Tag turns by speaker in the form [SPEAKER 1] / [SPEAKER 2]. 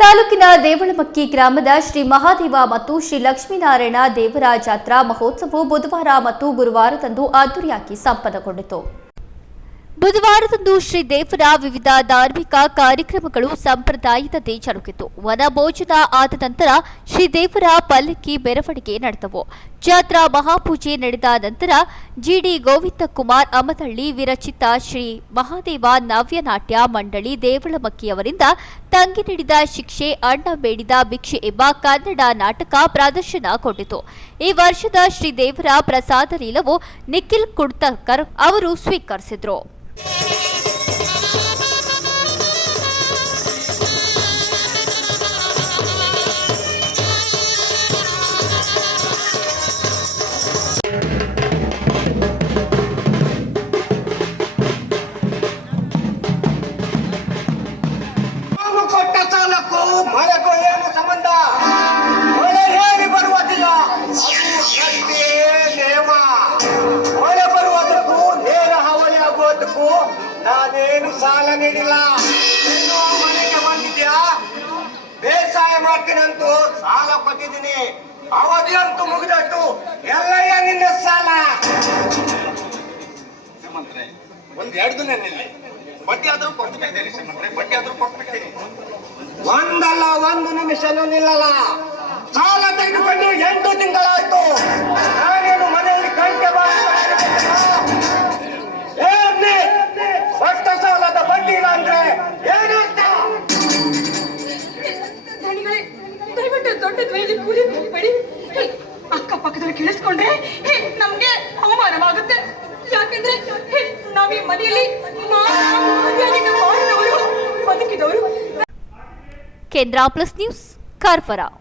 [SPEAKER 1] ತಾಲೂಕಿನ ದೇವಳಮಕ್ಕಿ ಗ್ರಾಮದ ಶ್ರೀ ಮಹಾದೇವ ಮತ್ತು ಶ್ರೀ ಲಕ್ಷ್ಮೀನಾರಾಯಣ ದೇವರ ಜಾತ್ರಾ ಮಹೋತ್ಸವವು ಬುಧವಾರ ಮತ್ತು ಗುರುವಾರದಂದು ಅದ್ದೂರಿಯಾಗಿ ಸಂಪನ್ನಗೊಂಡಿತು. ಬುಧವಾರದಂದು ಶ್ರೀ ದೇವರ ವಿವಿಧ ಧಾರ್ಮಿಕ ಕಾರ್ಯಕ್ರಮಗಳು ಸಂಪ್ರದಾಯದಂತೆ ಜರುಗಿತು. ವನಭೋಜನ ಆದ ನಂತರ ಶ್ರೀ ದೇವರ ಪಲ್ಲಕ್ಕಿ ಮೆರವಣಿಗೆ ನಡೆದವು. ಜಾತ್ರಾ ಮಹಾಪೂಜೆ ನಡೆದ ನಂತರ ಜಿಡಿ ಗೋವಿಂದ ಕುಮಾರ್ ಅಮತಳ್ಳಿ ವಿರಚಿತ ಶ್ರೀ ಮಹಾದೇವ ನವ್ಯನಾಟ್ಯ ಮಂಡಳಿ ದೇವಳಮಕ್ಕಿಯವರಿಂದ ತಂಗಿ ನೀಡಿದ ಶಿಕ್ಷೆ, ಅಣ್ಣ ಬೇಡಿದ ಭಿಕ್ಷೆ ಎಂಬ ಕನ್ನಡ ನಾಟಕ ಪ್ರದರ್ಶನ ಕೊಟ್ಟಿತು. ಈ ವರ್ಷದ ಶ್ರೀದೇವರ ಪ್ರಸಾದ ಲೀಲವು ನಿಖಿಲ್ ಕುಡ್ತಕರ್ ಅವರು ಸ್ವೀಕರಿಸಿದ್ರು.
[SPEAKER 2] ಮಳೆಗೂ ಏನು ಸಂಬಂಧ? ಮಳೆ ಹೇಗೆ ಬರುವುದಿಲ್ಲ ನೇಮ. ಮಳೆ ಬರುವುದಕ್ಕೂ ನೇರ ಹವಳಿ ಆಗುವುದಕ್ಕೂ ನಾನೇನು ಸಾಲ ನೀಡಿಲ್ಲ. ಮನೆಗೆ ಬಂದಿದ್ಯಾ? ಬೇಸಾಯ ಮಾಡ್ತೀನಂತೂ ಸಾಲ ಕೊಟ್ಟಿದ್ದೀನಿ. ಅವಧಿಯಂತೂ ಮುಗಿದಟ್ಟು ಎಲ್ಲಯ್ಯ, ನಿನ್ನ ಸಾಲ.
[SPEAKER 3] ಒಂದ್ ಎರಡು ದಿನ ನಿಲ್ಲಿ ಬಡ್ಡಿ ಆದ್ರೂ ಶ್ರೀಮಂತ್ರೆ, ಬಡ್ಡಿ ಆದ್ರೂ ಬಿಡ್ತೀನಿ
[SPEAKER 2] ಒಂದಲ್ಲ ಒಂದು ನಿಮಿಷನೂ ನಿಲ್ಲಲ್ಲ. ಸಾಲ ತೆಗೆದುಕೊಂಡು ಎಂಟು ತಿಂಗಳಾಯ್ತು. ನಾನೇನು ಮನೆಯಲ್ಲಿ ಕಂಟೆ ಕೊಟ್ಟ ಸಾಲದ ಬಡ್ಡಿ ಇಲ್ಲ ಅಂದ್ರೆ ಏನಂತ?
[SPEAKER 4] ದೊಡ್ಡ ಧ್ವನಿಯಲ್ಲಿ ಕೂಲಿ ಅಕ್ಕಪಕ್ಕದಲ್ಲಿ ಕೇಳಿಸ್ಕೊಂಡ್ರೆ ನಮ್ಗೆ ಅವಮಾನವಾಗುತ್ತೆ. ಯಾಕೆಂದ್ರೆ ನಾವ್ ಈ ಮನೆಯಲ್ಲಿ ಬದುಕಿದವರು
[SPEAKER 1] K. Drauplas News, Karvara.